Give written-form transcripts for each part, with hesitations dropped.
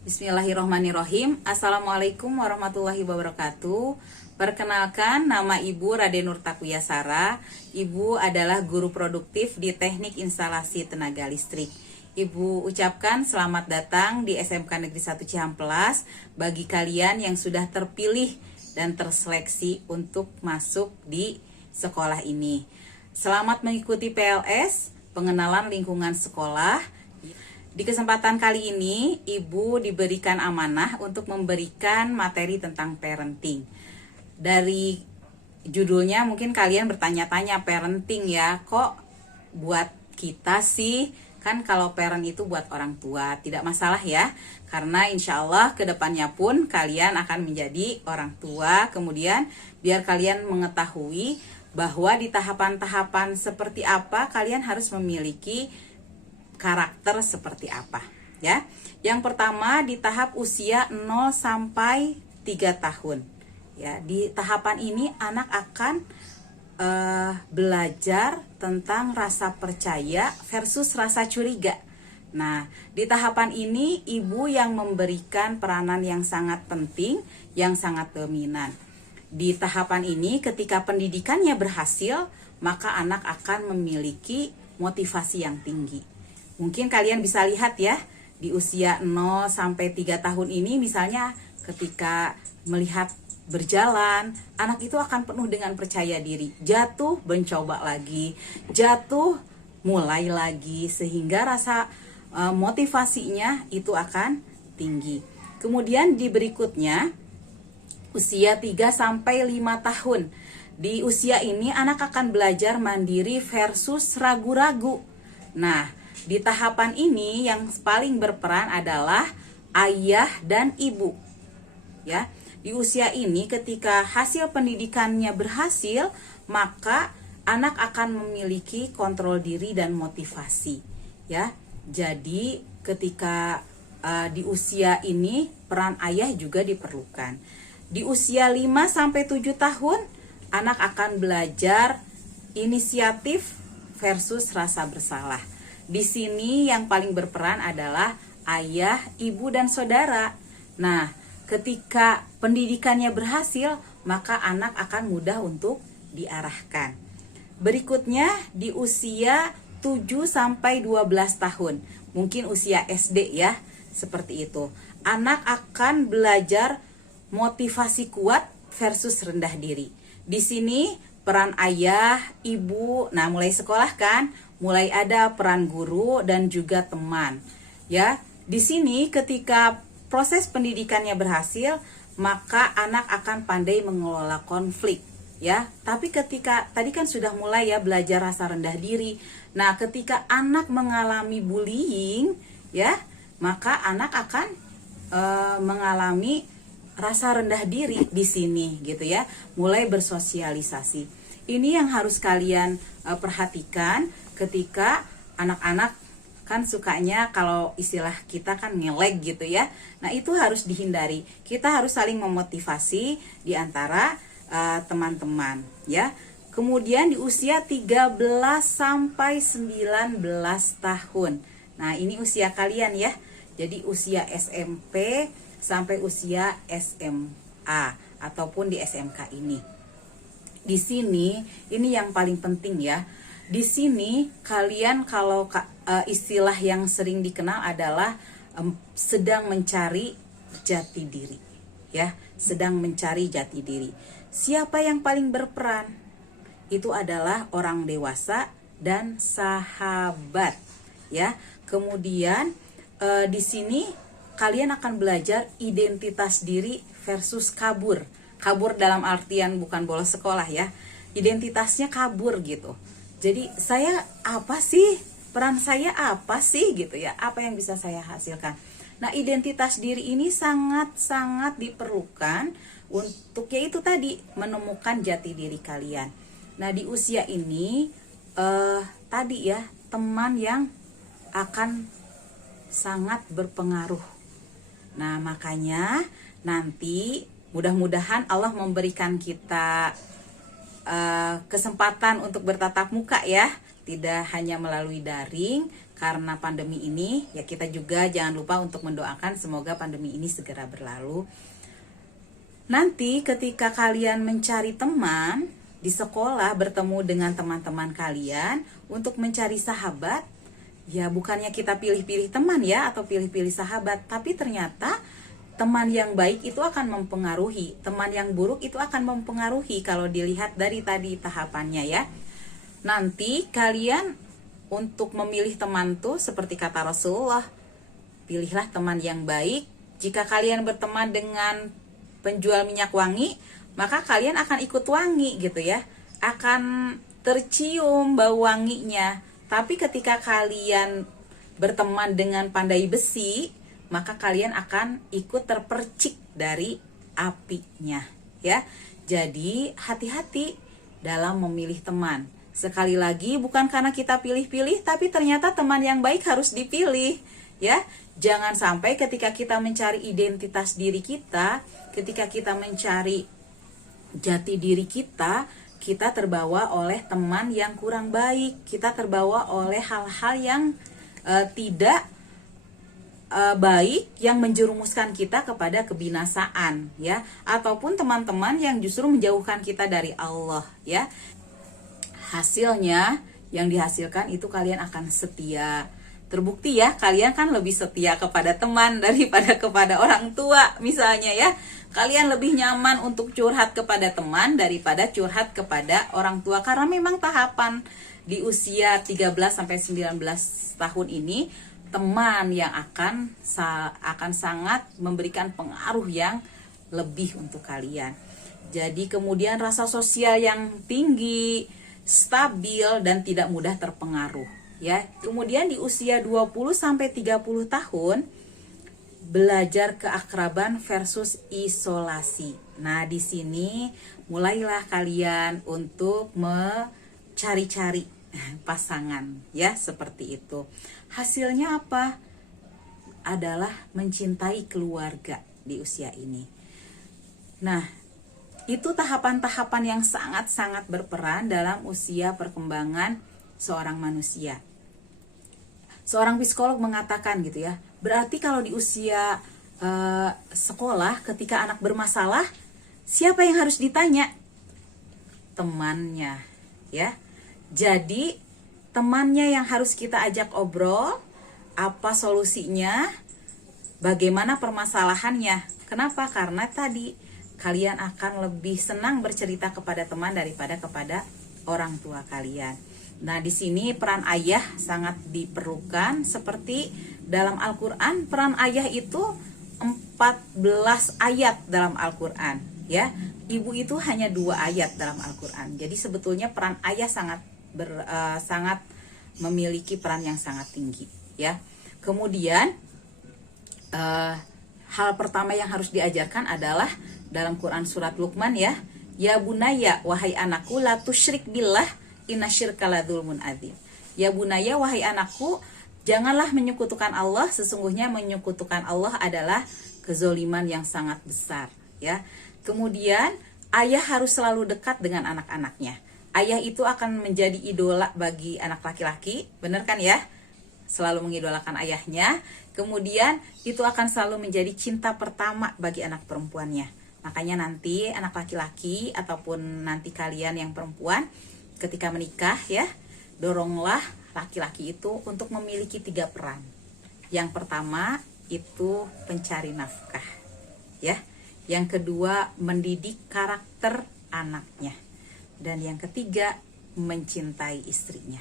Bismillahirrohmanirrohim. Assalamualaikum warahmatullahi wabarakatuh. Perkenalkan, nama Ibu Raden Nurtakuyasara. Ibu adalah guru produktif di Teknik Instalasi Tenaga Listrik. Ibu ucapkan selamat datang di SMK Negeri 1 Cihampelas bagi kalian yang sudah terpilih dan terseleksi untuk masuk di sekolah ini. Selamat mengikuti PLS, pengenalan lingkungan sekolah. Di kesempatan kali ini, Ibu diberikan amanah untuk memberikan materi tentang parenting. Dari judulnya mungkin kalian bertanya-tanya, parenting ya, kok buat kita sih? Kan kalau parent itu buat orang tua, tidak masalah ya. Karena insya Allah kedepannya pun kalian akan menjadi orang tua. Kemudian biar kalian mengetahui bahwa di tahapan-tahapan seperti apa kalian harus memiliki karakter seperti apa ya. Yang pertama di tahap usia 0 sampai 3 tahun. Ya, di tahapan ini anak akan belajar tentang rasa percaya versus rasa curiga. Nah, di tahapan ini ibu yang memberikan peranan yang sangat penting, yang sangat dominan. Di tahapan ini ketika pendidikannya berhasil, maka anak akan memiliki motivasi yang tinggi. Mungkin kalian bisa lihat ya, di usia 0 sampai 3 tahun ini misalnya ketika melihat berjalan, anak itu akan penuh dengan percaya diri. Jatuh, mencoba lagi. Jatuh, mulai lagi. Sehingga rasa motivasinya itu akan tinggi. Kemudian di berikutnya, usia 3 sampai 5 tahun. Di usia ini anak akan belajar mandiri versus ragu-ragu. Nah, di tahapan ini yang paling berperan adalah ayah dan ibu. Ya, di usia ini ketika hasil pendidikannya berhasil, maka anak akan memiliki kontrol diri dan motivasi. Ya, jadi ketika di usia ini peran ayah juga diperlukan. Di usia 5 sampai 7 tahun, anak akan belajar inisiatif versus rasa bersalah. Di sini yang paling berperan adalah ayah, ibu, dan saudara. Nah, ketika pendidikannya berhasil, maka anak akan mudah untuk diarahkan. Berikutnya di usia 7 sampai 12 tahun. Mungkin usia SD ya, seperti itu. Anak akan belajar motivasi kuat versus rendah diri. Di sini peran ayah, ibu, nah mulai sekolah kan, mulai ada peran guru dan juga teman. Ya, di sini ketika proses pendidikannya berhasil, maka anak akan pandai mengelola konflik. Ya, tapi ketika tadi kan sudah mulai ya belajar rasa rendah diri. Nah, ketika anak mengalami bullying, ya, maka anak akan mengalami rasa rendah diri di sini gitu ya, mulai bersosialisasi. Ini yang harus kalian perhatikan ketika anak-anak kan sukanya kalau istilah kita kan ngelag gitu ya. Nah, itu harus dihindari. Kita harus saling memotivasi di antara teman-teman ya. Kemudian di usia 13 sampai 19 tahun. Nah, ini usia kalian ya. Jadi usia SMP sampai usia SMA ataupun di SMK ini. Di sini ini yang paling penting ya. Di sini kalian kalau istilah yang sering dikenal adalah sedang mencari jati diri. Ya, sedang mencari jati diri. Siapa yang paling berperan? Itu adalah orang dewasa dan sahabat. Ya. Kemudian di sini kalian akan belajar identitas diri versus kabur. Kabur dalam artian bukan bolos sekolah ya. Identitasnya kabur gitu. Jadi saya apa sih? Peran saya apa sih gitu ya? Apa yang bisa saya hasilkan? Nah, identitas diri ini sangat-sangat diperlukan untuk yaitu tadi menemukan jati diri kalian. Nah, di usia ini tadi ya, teman yang akan sangat berpengaruh. Nah, makanya nanti mudah-mudahan Allah memberikan kita kesempatan untuk bertatap muka ya, tidak hanya melalui daring. karena pandemi ini, ya kita juga jangan lupa untuk mendoakan semoga pandemi ini segera berlalu. Nanti ketika kalian mencari teman di sekolah, bertemu dengan teman-teman kalian untuk mencari sahabat, ya bukannya kita pilih-pilih teman ya atau pilih-pilih sahabat, tapi ternyata teman yang baik itu akan mempengaruhi, teman yang buruk itu akan mempengaruhi kalau dilihat dari tadi tahapannya ya. Nanti kalian untuk memilih teman tuh seperti kata Rasulullah, pilihlah teman yang baik. Jika kalian berteman dengan penjual minyak wangi, maka kalian akan ikut wangi gitu ya, akan tercium bau wanginya. Tapi ketika kalian berteman dengan pandai besi, maka kalian akan ikut terpercik dari apinya ya. Jadi hati-hati dalam memilih teman. Sekali lagi, bukan karena kita pilih-pilih, tapi ternyata teman yang baik harus dipilih ya. Jangan sampai ketika kita mencari identitas diri kita, ketika kita mencari jati diri kita, kita terbawa oleh teman yang kurang baik, kita terbawa oleh hal-hal yang tidak baik yang menjerumuskan kita kepada kebinasaan ya, ataupun teman-teman yang justru menjauhkan kita dari Allah ya. Hasilnya yang dihasilkan itu kalian akan setia. Terbukti ya, kalian kan lebih setia kepada teman daripada kepada orang tua misalnya ya. Kalian lebih nyaman untuk curhat kepada teman daripada curhat kepada orang tua, karena memang tahapan di usia 13 sampai 19 tahun ini teman yang akan sangat memberikan pengaruh yang lebih untuk kalian. Jadi kemudian rasa sosial yang tinggi, stabil dan tidak mudah terpengaruh ya. Kemudian di usia 20 sampai 30 tahun belajar keakraban versus isolasi. Nah, di sini mulailah kalian untuk mencari-cari pasangan ya, seperti itu. Hasilnya apa? Adalah mencintai keluarga di usia ini. Nah, itu tahapan-tahapan yang sangat-sangat berperan dalam usia perkembangan seorang manusia. Seorang psikolog mengatakan gitu ya, berarti kalau di usia sekolah ketika anak bermasalah, siapa yang harus ditanya? Temannya ya. Jadi temannya yang harus kita ajak obrol, apa solusinya, bagaimana permasalahannya. Kenapa? Karena tadi kalian akan lebih senang bercerita kepada teman daripada kepada orang tua kalian. Nah, di sini peran ayah sangat diperlukan. Seperti dalam Al-Quran, peran ayah itu 14 ayat dalam Al-Quran ya. Ibu itu hanya 2 ayat dalam Al-Quran. Jadi sebetulnya peran ayah sangat memiliki peran yang sangat tinggi ya. Kemudian hal pertama yang harus diajarkan adalah dalam Quran surat Luqman ya, ya bunaya, wahai anakku, la tusyrik billah, inasyirka ladzulmun adzim. Ya bunaya, wahai anakku, janganlah menyekutukan Allah, sesungguhnya menyekutukan Allah adalah kezoliman yang sangat besar ya. Kemudian ayah harus selalu dekat dengan anak-anaknya. Ayah itu akan menjadi idola bagi anak laki-laki, benar kan ya? Selalu mengidolakan ayahnya. Kemudian itu akan selalu menjadi cinta pertama bagi anak perempuannya. Makanya nanti anak laki-laki ataupun nanti kalian yang perempuan ketika menikah ya, doronglah laki-laki itu untuk memiliki 3 peran. Yang pertama itu pencari nafkah ya. Yang kedua mendidik karakter anaknya. Dan yang ketiga, mencintai istrinya.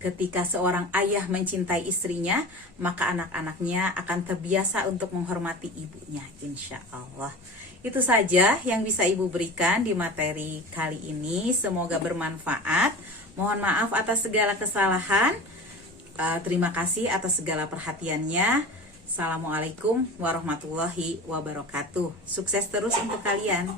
Ketika seorang ayah mencintai istrinya, maka anak-anaknya akan terbiasa untuk menghormati ibunya, insya Allah. Itu saja yang bisa Ibu berikan di materi kali ini. Semoga bermanfaat. Mohon maaf atas segala kesalahan. Terima kasih atas segala perhatiannya. Assalamualaikum warahmatullahi wabarakatuh. Sukses terus untuk kalian.